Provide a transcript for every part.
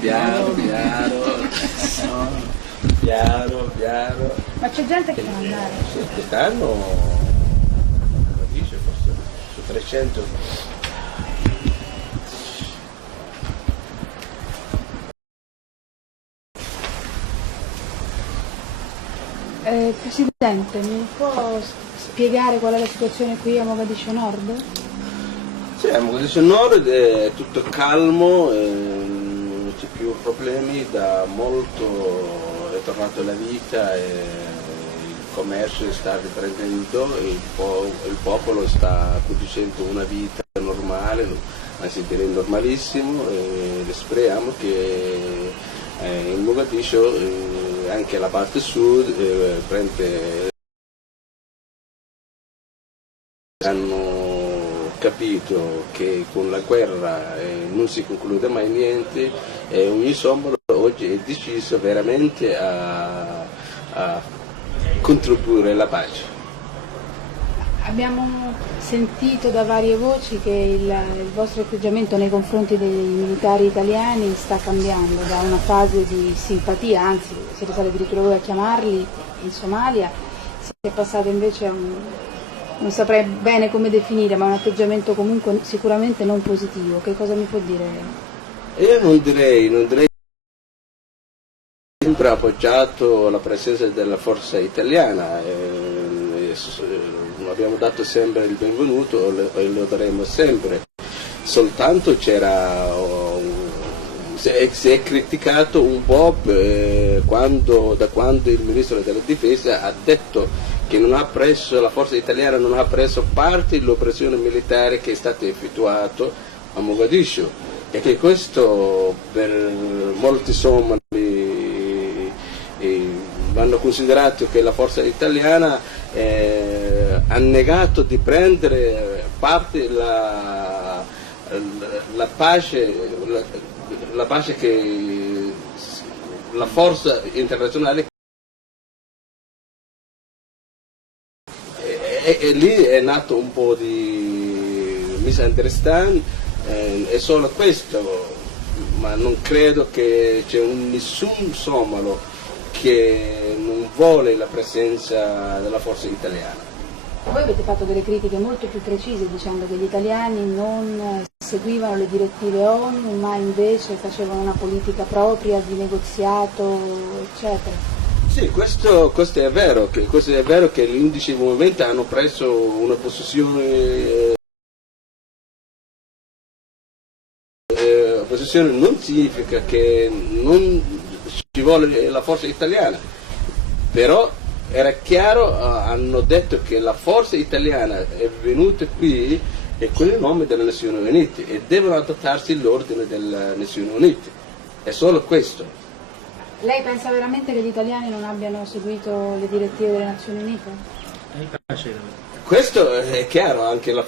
piano, piano. Ma c'è gente che può andare? Sì, quest'anno, come dice, forse su 300. Presidente, mi può spiegare qual è la situazione qui a Mogadiscio Nord? Sì, a Mogadiscio Nord è tutto calmo, non c'è più problemi, da molto è tornata la vita, il commercio sta riprendendo, il popolo sta conducendo una vita normale, anzi direi normalissimo, e speriamo che in Mogadiscio anche la parte sud hanno capito che con la guerra non si conclude mai niente e ogni sombra oggi è deciso veramente a contribuire alla pace. Abbiamo sentito da varie voci che il vostro atteggiamento nei confronti dei militari italiani sta cambiando da una fase di simpatia, anzi siete stati addirittura voi a chiamarli in Somalia, si è passato invece a non saprei bene come definire, ma un atteggiamento comunque sicuramente non positivo. Che cosa mi può dire? Io non direi sempre appoggiato la presenza della forza italiana. Abbiamo dato sempre il benvenuto e lo daremo sempre, soltanto si è criticato un po' da quando il ministro della difesa ha detto che la forza italiana non ha preso parte all'operazione militare che è stata effettuata a Mogadiscio e che questo per molti somali hanno considerato che la forza italiana ha negato di prendere parte la pace che la forza internazionale e lì è nato un po' di misunderstanding, è solo questo, ma non credo che c'è nessun somalo che non vuole la presenza della forza italiana. Voi avete fatto delle critiche molto più precise dicendo che gli italiani non seguivano le direttive ONU ma invece facevano una politica propria di negoziato, eccetera. Sì, questo è vero, che gli 11 movimenti hanno preso una posizione non significa che non ci vuole la forza italiana, però era chiaro, hanno detto che la forza italiana è venuta qui e con il nome delle Nazioni Unite e devono adattarsi all'ordine delle Nazioni Unite, è solo questo. Lei pensa veramente che gli italiani non abbiano seguito le direttive delle Nazioni Unite? Questo è chiaro, anche la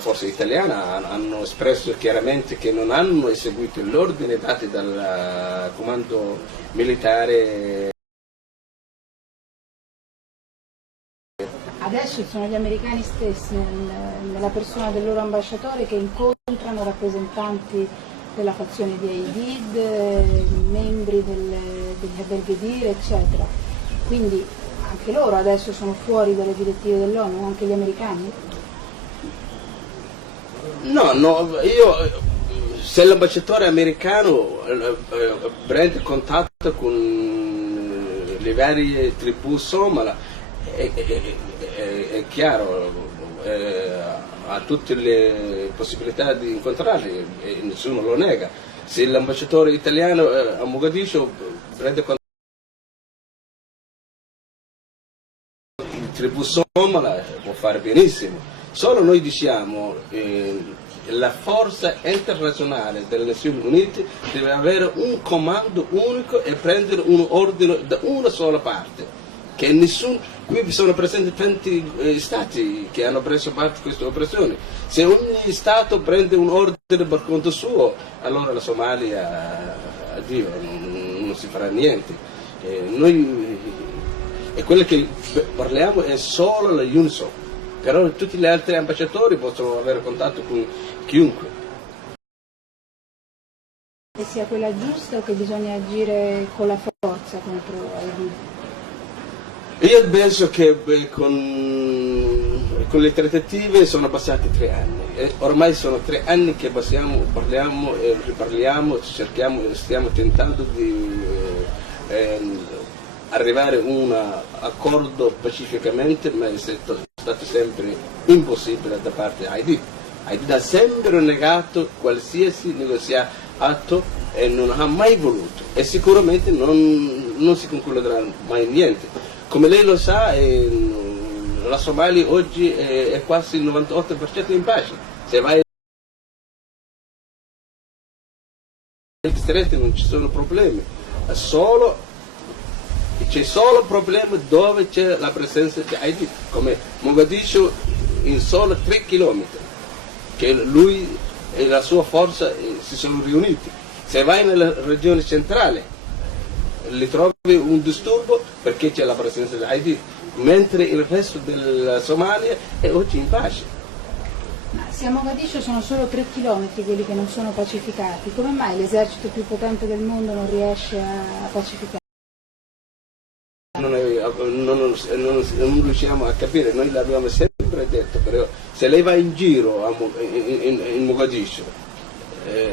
forza italiana hanno espresso chiaramente che non hanno eseguito l'ordine dato dal comando militare. Adesso sono gli americani stessi, nella persona del loro ambasciatore, che incontrano rappresentanti della fazione di Aidid, membri del Ghedir, eccetera. Quindi anche loro adesso sono fuori dalle direttive dell'ONU, anche gli americani? No, se l'ambasciatore americano prende contatto con le varie tribù somala, è chiaro, ha tutte le possibilità di incontrarli e nessuno lo nega. Se l'ambasciatore italiano a Mogadiscio prende contatto tribù somala può fare benissimo, solo noi diciamo la forza internazionale delle Nazioni Unite deve avere un comando unico e prendere un ordine da una sola parte, che qui sono presenti tanti stati che hanno preso parte in queste operazioni, se ogni stato prende un ordine per conto suo allora la Somalia addio, non si farà niente. E quello che parliamo è solo la UNISOM, però tutti gli altri ambasciatori possono avere contatto con chiunque. sia quella giusta o che bisogna agire con la forza contro Aidid? Io penso che con le trattative sono passati 3 anni. Ormai sono 3 anni che parliamo e riparliamo, stiamo tentando di arrivare a un accordo pacificamente, ma è stato sempre impossibile da parte di Aidid. Aidid ha sempre negato qualsiasi negoziato e non ha mai voluto, e sicuramente non si concluderà mai niente. Come lei lo sa, la Somalia oggi è quasi il 98% in pace. Se vai nei distretti non ci sono problemi, c'è solo problema dove c'è la presenza di Aidid, come Mogadiscio in solo 3 chilometri, che lui e la sua forza si sono riuniti. Se vai nella regione centrale li trovi un disturbo perché c'è la presenza di Aidid, mentre il resto della Somalia è oggi in pace. Ma se a Mogadiscio sono solo 3 chilometri quelli che non sono pacificati, come mai l'esercito più potente del mondo non riesce a pacificare? Non riusciamo a capire, noi l'abbiamo sempre detto, però se lei va in giro in Mogadiscio,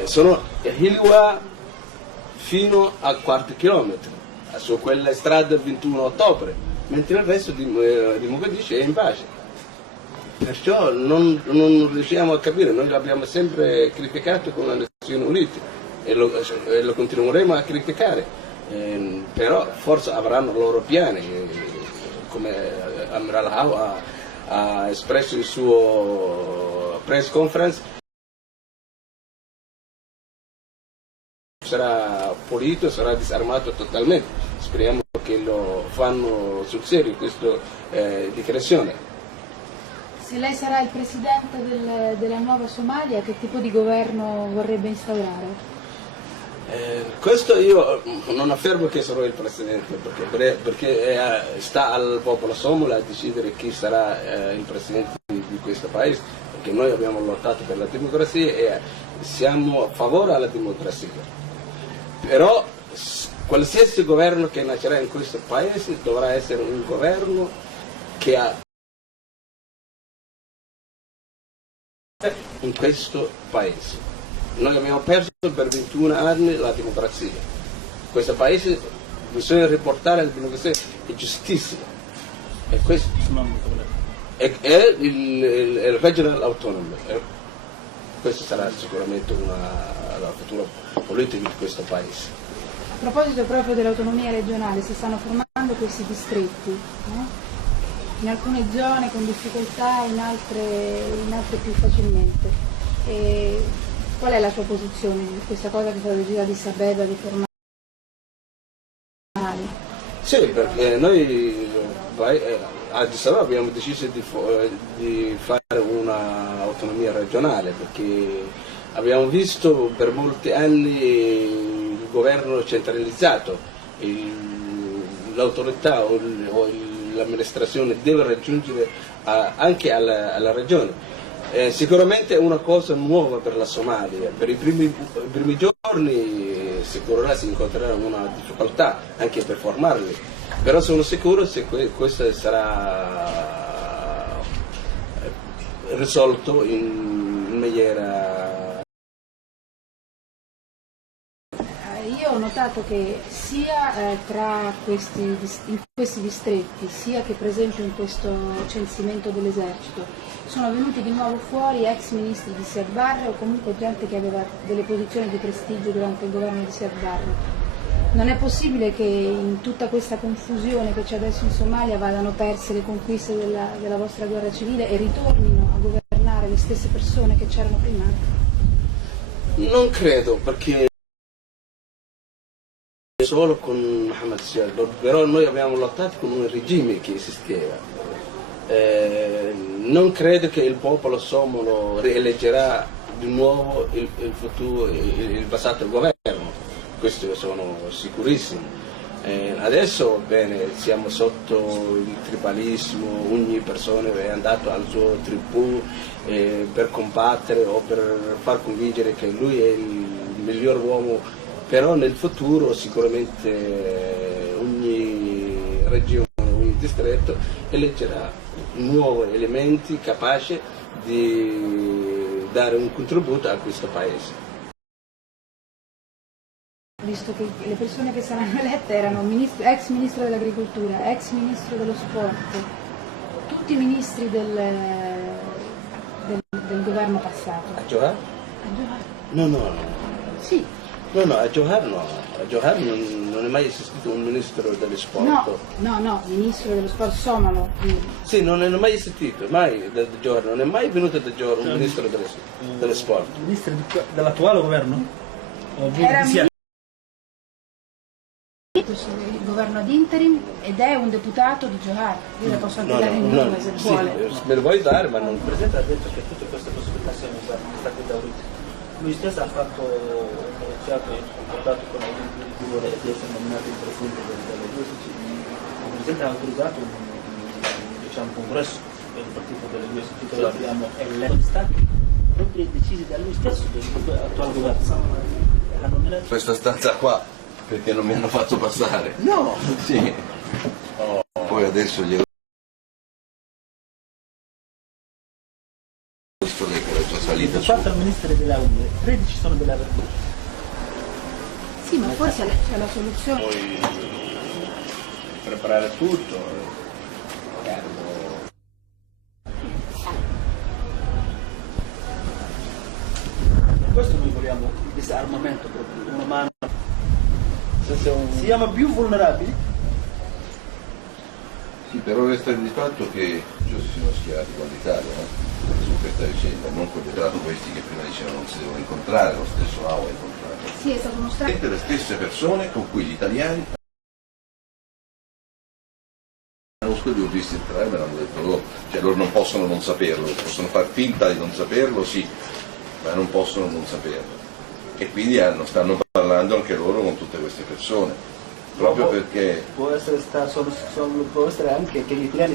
sono Hilwa fino a 4 chilometri, su quella strada 21 ottobre, mentre il resto di Mogadiscio è in pace. Perciò non riusciamo a capire, noi l'abbiamo sempre criticato con le Nazioni Unite e lo continueremo a criticare. Però forse avranno i loro piani, come Amiral Howe ha espresso il suo press conference. Sarà pulito, sarà disarmato totalmente. Speriamo che lo fanno sul serio in questa dichiarazione. Se lei sarà il presidente della nuova Somalia, che tipo di governo vorrebbe instaurare? Questo io non affermo che sarò il presidente, perché sta al popolo somalo a decidere chi sarà il presidente di questo paese, perché noi abbiamo lottato per la democrazia e siamo a favore della democrazia. Però qualsiasi governo che nascerà in questo paese dovrà essere un governo che ha in questo paese. Noi abbiamo perso per 21 anni la democrazia. In questo paese bisogna riportare la democrazia e giustizia. E questo è il regional autonomy. Questa sarà sicuramente la futura politica di questo paese. A proposito proprio dell'autonomia regionale, si stanno formando questi distretti, no? In alcune zone con difficoltà, in altre più facilmente. Qual è la sua posizione di questa cosa che è stata decisa di Addis Abeba di formare? Sì, perché noi a Addis Abeba abbiamo deciso di fare un'autonomia regionale, perché abbiamo visto per molti anni il governo centralizzato, l'autorità o l'amministrazione deve raggiungere anche alla regione. Sicuramente è una cosa nuova per la Somalia. Per i primi giorni sicuramente si incontrerà una difficoltà anche per formarli, però sono sicuro che questo sarà risolto in maniera. Io ho notato che sia in questi distretti, sia che per esempio in questo censimento dell'esercito, sono venuti di nuovo fuori ex ministri di Siad Barre o comunque gente che aveva delle posizioni di prestigio durante il governo di Siad Barre. Non è possibile che in tutta questa confusione che c'è adesso in Somalia vadano perse le conquiste della vostra guerra civile e ritornino a governare le stesse persone che c'erano prima? Non credo, perché solo con Mohammed Siad, però noi abbiamo lottato con un regime che esisteva. Non credo che il popolo somalo rieleggerà di nuovo il passato governo, questo sono sicurissimo. Adesso bene, siamo sotto il tribalismo, ogni persona è andato al suo tribù per combattere o per far convincere che lui è il miglior uomo però nel futuro sicuramente ogni regione, ogni distretto eleggerà nuovi elementi capaci di dare un contributo a questo paese. Visto che le persone che saranno elette erano ex ministro dell'agricoltura, ex ministro dello sport, tutti i ministri del governo passato. A Johar? A Johar? No. Sì. No, a Johar no. A Johar non è mai esistito un ministro dello sport. No, ministro dello sport somalo. Sì, non è mai esistito, mai da Johar, non è mai venuto da Johar un ministro dello sport. Ministro dell'attuale governo? Era il governo ad interim ed è un deputato di Johar. Io le posso anche dare il nome se vuole. Me lo vuoi dare, ma non... Il Presidente ha detto che tutte queste possibilità sono state esaurite. Lui stesso ha fatto un negoziato e concordato con l'agente di Tivore di essere nominato il Presidente delle due SCI. Il Presidente ha autorizzato un congresso del partito delle due SCI che abbiamo eletto. Sono stati proprio decisi da lui stesso, dell'attuale governo. Questa stanza qua, perché non mi hanno fatto passare. No! Sì. Poi adesso glielo visto lei che era già salita su. 4 ministri della UE, 13 sono della verdura. Sì, ma forse c'è la soluzione. Puoi preparare tutto. Per questo noi vogliamo il disarmamento proprio, una mano. Siamo più vulnerabili. Sì, però resta il fatto che si sono schierati con l'Italia su questa vicenda, non considerato questi che prima dicevano non si devono incontrare, lo stesso Au ha incontrato. Sì, è stato mostrato. Le stesse persone con cui gli italiani hanno visto entrare e me l'hanno detto loro, cioè loro non possono non saperlo, possono far finta di non saperlo, sì, ma non possono non saperlo. E quindi stanno parlando anche loro con tutte queste persone, proprio perché... Può essere anche che gli italiani